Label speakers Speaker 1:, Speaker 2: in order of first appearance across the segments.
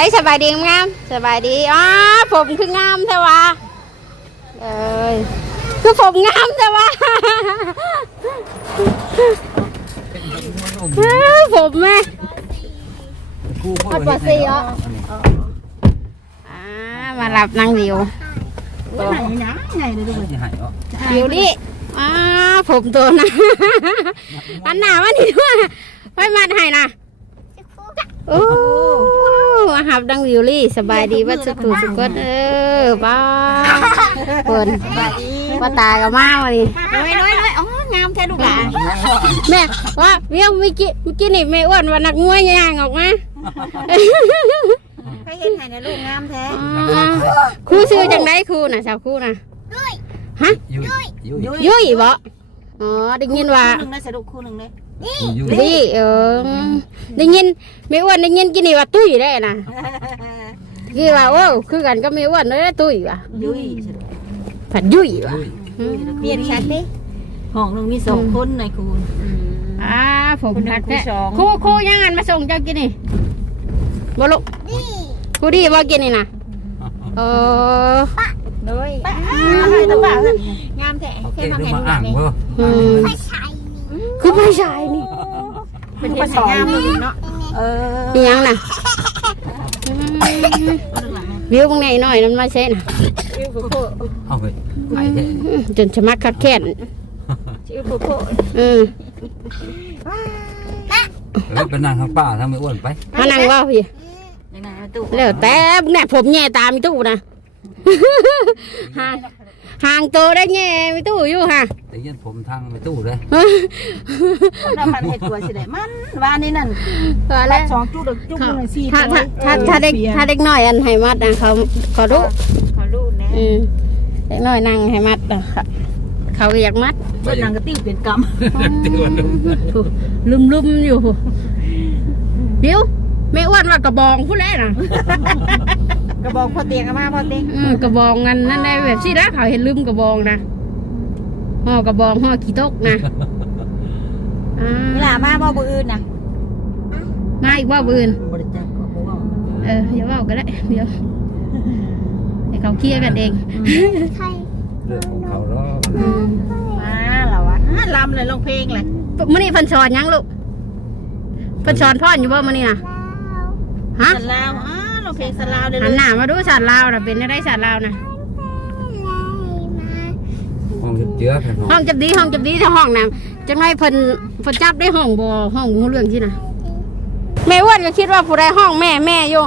Speaker 1: ช้สบายดีงามสบายดีอ๋อผมคืองามใช่วะเอ้ยคือผมงามใช่วะเอ้ยผมแม่
Speaker 2: คู่พ่อ
Speaker 1: เอาปอดสี่เหรออ่ามารับนางดิว
Speaker 3: ไหนนะไงเลยดู
Speaker 2: ที่หายเนาะ
Speaker 1: ดิวดิอ่าผมตัวนะอันหนาวันนี้ด้วยไว้มาให้นะโอ้ หับดังวิวลี่สบายดีว่าสุขุสุขดเออป้าเปินป้าตากับมาวันนี้
Speaker 3: น้อยน้อยน้อยอ๋องามแท้ลูกหลาน
Speaker 1: แม่ว่าเวียงเมื่อกี้เมื่อกี้นี่แม่อ้วนว่านักมวยย่างออกมา
Speaker 3: ใครเห็นไหนนะลูกงามแท้
Speaker 1: อ่าครูชื่อจังไดครูน่ะสาวครูน่ะฮะ
Speaker 2: ยุยยุย
Speaker 1: ยุ้ยบ่อ๋อได้ยินว่า
Speaker 3: คู่หนึ่งเลยสรุปคู่หนึ่งเลย
Speaker 2: ยุย
Speaker 1: ดิเออได้ยินแม่อ้วนได้ยินกินนี่ว่าตุ้ยได้น่ะคือว่าโอ้คือกันก็แม่อ้วนเลยนะตุ้ยว่ะ
Speaker 3: ยุ้ย
Speaker 1: ผัดยุ้ยว่ะ
Speaker 2: ยุย
Speaker 1: อืม
Speaker 3: เปลี่ยนชัดดิห้องหนึ่งมีสองคนในคูณ
Speaker 1: อ่าผม
Speaker 3: คนหนึ่ง
Speaker 1: ทักแท้
Speaker 3: ครูสอง
Speaker 1: ครูครูยังอันมาส่งเจ้ากินนี่บ่ลูกครูดีบ่กินนี่น่ะเออ
Speaker 3: ด้วยอะไรตัวบ้างามแท้
Speaker 2: เอา
Speaker 3: แค่
Speaker 2: เก่ง
Speaker 3: มา
Speaker 2: หรือ
Speaker 3: เห็น
Speaker 2: มา
Speaker 3: ลูกห
Speaker 2: อ่า
Speaker 3: ลางนนี่
Speaker 2: เบ้อ
Speaker 1: อืม คือไม่ใช่นี่
Speaker 3: เป็นภาษางามเลยเนาะเออ
Speaker 1: อีหยังน่ะอืมวิวบางไหนหน่อยน้ำมาเช่น่ะ
Speaker 2: เอาไปไปแท้
Speaker 1: อืมจนชะมักคัดแค้น
Speaker 3: ชื่อโปโป
Speaker 1: อืม
Speaker 2: เฮ้ยเป็นนางข้างป้าทำไม่อ้วนไป
Speaker 1: มานั่งเว่าพี่
Speaker 3: ยังไงตู้
Speaker 1: แล้วแต่แน่ผมแย่ตามมีตู้นะห่าง ห่างโตได้แง่มีตู้อยู่ฮะ
Speaker 2: แต่ยันผมทางไม่ตู้เลย
Speaker 3: น้ำมันเห็ดตัวสิได้มันวานนี้นั่น
Speaker 1: พอ
Speaker 3: รั
Speaker 1: แล้
Speaker 3: ด
Speaker 1: ว
Speaker 3: สองจุดจุดหนึ่งสี่
Speaker 1: ถ้าถ้าถ้าถ้าเด็กถ้าเด็กน้อยอันให้มัดนะเขาเขารู้
Speaker 3: ขอรูดแน่
Speaker 1: อืมเด็กน้อยนั่งให้มัดนะเขาเขาก็อยากมัด
Speaker 3: ส่วนนางก็ติ้วเป็นกรรม
Speaker 2: ติวนุ่ม
Speaker 1: ลุมลุมๆอยู่เดี๋ยวแม่อ้วนว่ากระบองผู้แรกนะ
Speaker 3: กระบอกพอเตียงกันมาพอเตียง
Speaker 1: อืมกระบองกันนั่นได้แบบสินะเขาเห็นลืมกระบองนะห่อกระบองห่อขี้ตกนะอ่า
Speaker 3: เวลามาบ่บ่อื่นนะ
Speaker 1: มาอีกว่าบืน
Speaker 3: บริจาคก็บ่ว่า
Speaker 1: เออเดี๋ยวเว่าก็ได้เดี๋ยวให้เขาเคลียร์กันเอง
Speaker 2: เรื่องของเขาเนาะ
Speaker 1: อืม
Speaker 3: มาแล้ววะลำเลยลงเพลงเลย
Speaker 1: มื่อนี้เพันสอนหยังลูกเพันสอนพ่ออยู่บ่มื่อนี้นะฮะ
Speaker 3: สันลาวอ้า ลงเพลงสันลาวเดี๋ยว
Speaker 1: หันหน้ามาดูสัตว์ลาวนะเป็นได้สัตว์ลาวนะ
Speaker 2: ห้องเจือเป็นห้
Speaker 1: ห้
Speaker 2: อ
Speaker 1: องงจับดีห้องจับดีถ้าห้องนะจังไรเพิ่นเพิ่นจับได้ห้องบ่ห้องงูเรื่องที่นะแม่อ้วนก็คิดว่าผู้ใดห้องแม่แม่อยู่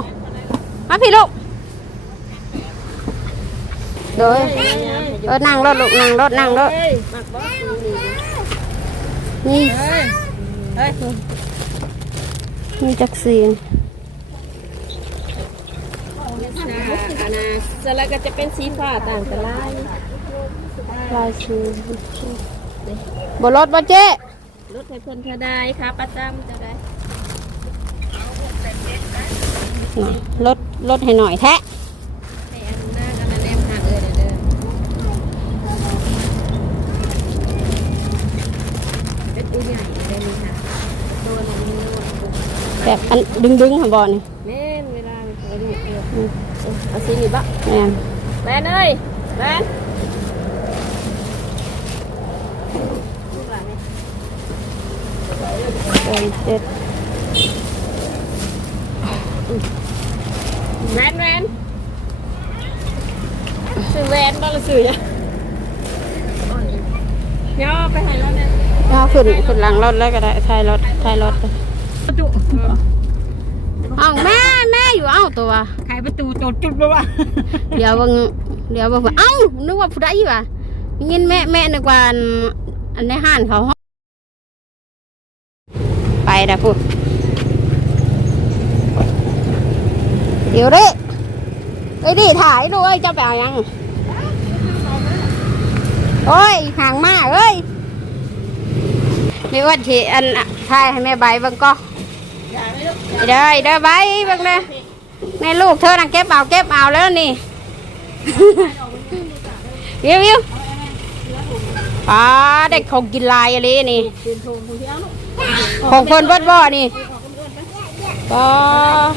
Speaker 1: มาพี่ลูกเดี๋ยวเออนั่งรถลูกนั่งรถนั่งรถนี่
Speaker 3: เฮ้ย
Speaker 1: มีจักซีน
Speaker 4: อันนะสร็จแล้วก็จะเป็นสีฟ้าต่างกันลาย
Speaker 1: ลายซีนบรถบ่เจ๊
Speaker 4: รถให้เพิ่นเท่าใดค่ะประจำจะได้
Speaker 1: น่ะรถรถให้หน่อยแท้
Speaker 4: ให้อันหน้ากันแนมหาเออเด้อเด้อเป็นตัวใหญ่ได้ไหมคะตัวนี้
Speaker 1: แบบอันดึงดึงๆค่ะบอ
Speaker 4: ลนี่เวลามันเอาดูเออเออ เอาสีนี่บะ
Speaker 1: แม่น
Speaker 4: แม่นเอ้ยแม่นลูกหลานนี่
Speaker 1: เดินเจ็ด
Speaker 4: แม่นแม่นซื้อแวนบ่ละซื้อเนี่ยย่อไปให้แล้วเนี่ย
Speaker 1: เอาขึ้นขึ้นหลังรถแล้วก็ได้ท้ายรถท้ายรถ เอาแม่แม่อยู่เอ้าตัว
Speaker 3: ไขประตูโจดจุดบ่วะ
Speaker 1: เดี๋ยวเบังเดี๋ยวเบังว่าเอ้านึกว่าผู้ใดวะยินแม่แม่นึกว่าอันอันในห้านเขาห้องไปนะพูดเดี๋ยวดิเอ้ยดิถ่ายด้วยเจ้าไปเอายังโอ้ยห่างมากเอ้ยนี่ว่าที่อันถ่ายให้แม่ใบเบังก็ เด้อเด้อใบเบังเลยแม่ลูกเธอน่ะเก็บเอาเก็บเอาแล้วนี่วิววิวอ่าเด็กของกินลายอะไรนี่ของเพิ่นเบิดบ่นี่ก็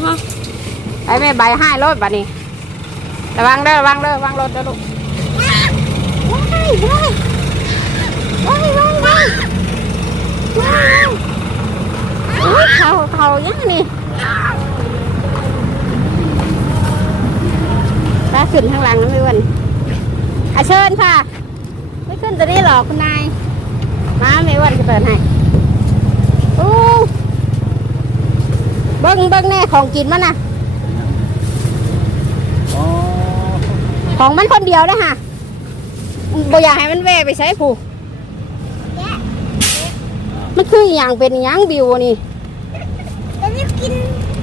Speaker 1: ฮะไปแม่ใบให้รถบัดนี้ระวังเด้อระวังเด้อระวังรถเด้อลูกว้ายว้ายว้าย ขึ้นข้างหลังนะไม่อ้วันอาเชิญค่ะ ไม่ขึ้นตัวนี้หรอกคุณนาย มาไม่อ้วันจะเปิดให้โอ้เบิ้งเบิ้งแน่ของกินมันนะ
Speaker 2: อ๋อ
Speaker 1: ของมันคนเดียวนะฮะบ่อยากให้มันแวะไปใช้ผู้มันคืออหย่างเป็นอหย่างบิวนี่
Speaker 4: จะรีบกิน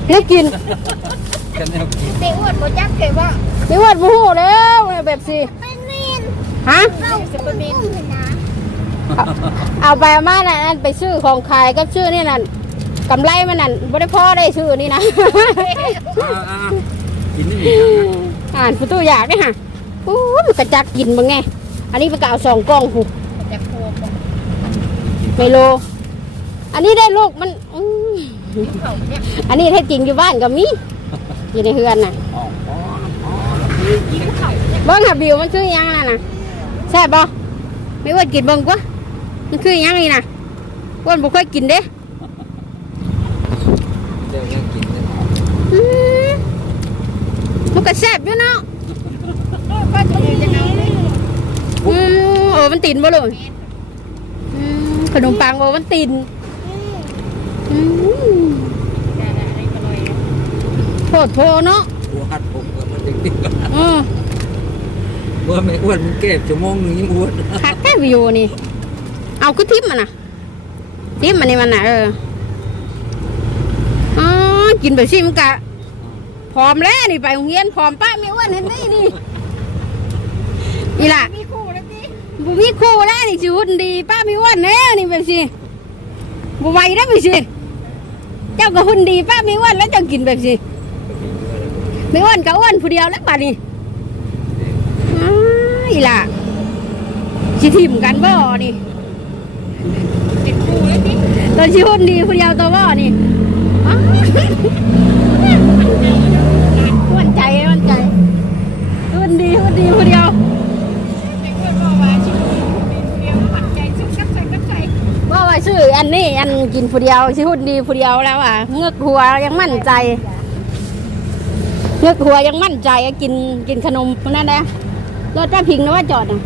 Speaker 1: เรียกกิน
Speaker 2: กันแนวกิน
Speaker 4: เตอ้วนบ่จักเก็บว่า
Speaker 1: นี่วัดมูหูแล้วแบบสิ
Speaker 4: เป็นมีน
Speaker 1: ฮะ
Speaker 4: เราเป็นมีนนะ
Speaker 1: เอาไปเอามาน่ะอันไปซื้อของขายกับชื่อนี่นั่นกำไรมันนั่นบ่ได้พ่อได้ชื่อนี่นะ
Speaker 2: อ่าอ่ากินนี่อีกนะ
Speaker 1: อ่านประตูอยากได้ฮะโอ้มันกระจักกินบ้างไง อันนี้มันก็เอาสองกล่องผูก
Speaker 4: จะโคม
Speaker 1: ไมโล อันนี้ได้ลูกมันอืมอันนี้แท้จริงอยู่บ้านก็มี อยู่ในเฮือนน่ะ
Speaker 2: อ๋ออ๋ออ๋อ
Speaker 1: เบิ้งหาบิวมันคือยังนั่นน่ะแซ่บบ่ไม่อ้วนกินเบิ้งกว่ามันคือยังนี่น่ะอ้วนบ่เคยกินเด้
Speaker 2: เดี๋ยวยังกินเลย
Speaker 1: มันก็แซ่บอยู่เนาะ
Speaker 4: ก็จะมีจะเอาเลย
Speaker 1: อืมโอ้มันตินบ่ลูกขนมปังโอ้มันตินอืม โคตรโพเนาะ
Speaker 2: ตัวหัดผมก็มันจริง
Speaker 1: อืม
Speaker 2: ๆว่าไม่อ้วนมันเก็บชั่วโมงหนึงยังอ้วน
Speaker 1: คักแค่วิวนี่ เอาคือทิมมันน่ะทิมมันนี่มันน่ะเอออ๋อกินแบบชิมนกะพร้อมแล้วนี่ไปโรงเรียนพร้อมป้าไม่อ้วนเห็นไหมนี่นี่ล่ะ
Speaker 4: มีคู่แล้วสิ
Speaker 1: บุมีครู่แล้วนี่สิหุ่นดีป้าไม่อ้วนแน่นี่แบบสิบุไหวได้แบบสิเจ้าก็หุ่นดีป้าไม่อ้วนแล้วเจ้ากินแบบสิ ไม่อ้วนก็อ้วนผู้เดียวแล้วป่านี่อ้ายล่ะสิทิมกันบ่นี่
Speaker 4: เป็นคู่แล้วสิ
Speaker 1: ตัวชิหุ่นดีผู้เดียวตัวบ่นี่อ้วนใจมั่นใจหุ่นดีหุ่นดีผู้เดียว
Speaker 4: เป็นอ้วนบ่ว่าชิวเดียวหันใจซุกกับใส่กับใส่
Speaker 1: ว่าว่าชื่ออันนี้อันกินผู้เดียวชิหุ่นดีผู้เดียวแล้วอะเงือกหัวยังมั่นใจ เงือกหัวยังมั่นใจอะกินกินขนมนั่นแหละรถป้าพิงนะว่าจอดอะ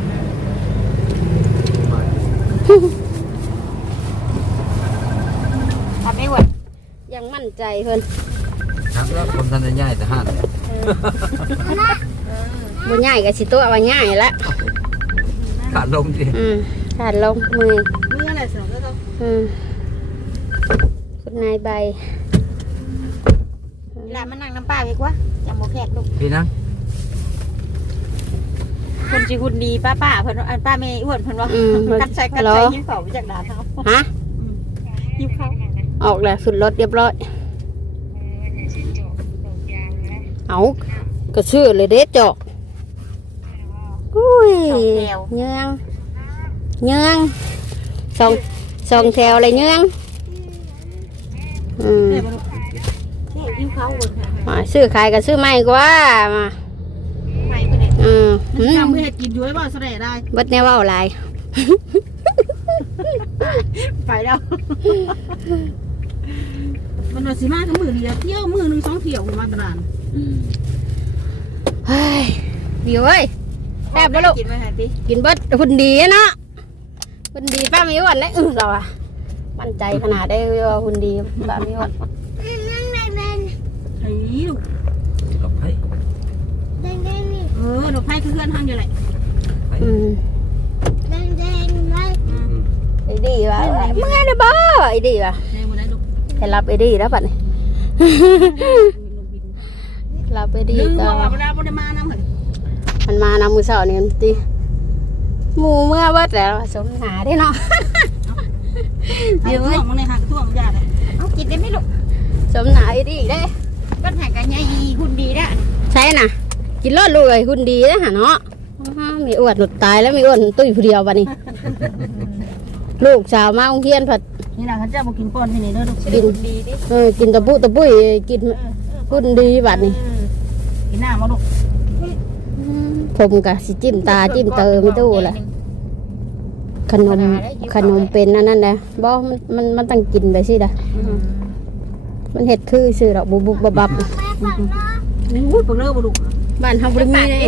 Speaker 4: ทำไม่อ้วน
Speaker 1: ยังมั่นใจเพิ่น
Speaker 2: ครับแล้วคนทันจะย่ายแต่ห้านเนี่ย
Speaker 1: บ่ง่ายกับสิตัวว่าง่ายละ
Speaker 2: ขาดลมดิ
Speaker 1: อืมขาดลงมือ
Speaker 3: มืออะไรสองก็ต้อง
Speaker 1: อืมคุณนายใบ
Speaker 4: หลานมานั่งน้ำป้าดีกว่าจำโมแขกลูก
Speaker 2: พี่นะ
Speaker 3: คนจีหุ่นดีป้าป้าเพิ่นอันป้าไม่อ้วนเพิ่นว่า
Speaker 1: อืม
Speaker 3: กัดใส่กัด
Speaker 1: เหรอ
Speaker 3: ใส่ยิ้มเผาจากดาเขา
Speaker 1: ฮะ
Speaker 3: ยิ้มเขา
Speaker 1: ออกแล้วสุดรถเรียบร้อย เอาก็ชื่อเลยเด็ดจอกอุ้ยเยืองเยืองสองสองแถวเลยเยืองอืม
Speaker 3: เนี่ยบ่รู้ที่ ยิ้มเขาเบิ่งค่ะ
Speaker 1: มาซื้อขายก็ซื้อไม่กว่ามา
Speaker 3: ไม่ก็ได้
Speaker 1: อืมอืม
Speaker 3: ทำเพื่อให้กินอยู่ไว้บ่แสดงได้
Speaker 1: เบิดแนวเว่าหลาย
Speaker 3: ไปแล้ว มันว่าสิมากับมือเดียวเที่ยวมือหนึงสองเที่ยวมาตลาด
Speaker 1: เฮ้ยวิวเอ้ย แซ่บบ่ลูก
Speaker 3: กินไว้ให้ติ
Speaker 1: กินเบิดหุ่นดีอะเนาะหุ่นดีป้าไม่อ้วนเลยอือเราอะมั่นใจขนาดได้ว่าหุ่นดีป้าไม่อ้วน
Speaker 3: ไอ้ลูก
Speaker 2: กับไผ่
Speaker 3: เออดอกไม้คือเพื่อนทางอยู่แหละ
Speaker 2: ไผ่
Speaker 1: อืม
Speaker 2: อืม
Speaker 1: ไอ้ดีวะเมื่อไงนะบ้าไอ้ดีวะ
Speaker 3: ในบ่ได้ลูก
Speaker 1: ให้รับไอ้ดีแล้วบัดนี้
Speaker 3: ลูกบิน
Speaker 1: รับไอ้ดี
Speaker 3: ลืม
Speaker 1: ก็
Speaker 3: บอกว่าเวลาบ่ได้มานำเหมือน
Speaker 1: มันมานำมือเสาร์นี่มันตีหมูเมื่อเบิดแล้วสมหนาได้เนาะ
Speaker 3: เดี๋ยวท่วงมันเลยหักท่วงยากเลย
Speaker 4: เอากินได้ไหมลูก
Speaker 1: สมหนาไอ้ดีได้
Speaker 4: ก็หายกันใหญ่หุ่นดีได้
Speaker 1: ใช่น่ะ กินรอดลูกเอ้ยหุ่นดีนะฮะเนาะมีอ้วนหนุดตายแล้วมีอ้วนตุ้ยเดียวบัดนี้ ลูกสาวมาโงเรียนผัด
Speaker 3: นี่นะเขาจะมากินป้อนที่นี่ด้วยลูก
Speaker 1: กิน
Speaker 3: ดีดิ
Speaker 1: เออกินตะปุตะปุ้ยกินหุ่นดีบัดนี้
Speaker 3: กินหน้ามาลูก
Speaker 1: ผมกะสิจิ้มตาจิ้มเตอไม่ตู้แหละขนมขนมเป็นนั่นนั่นนะบ่มันมันมันต้องกินไปสิดะมันเห็ดคือซื้อดอกบุบบุบบับบับ
Speaker 3: อุ้เปลิกมาลูก
Speaker 1: บ้านเฮาบ่ได้มีเลย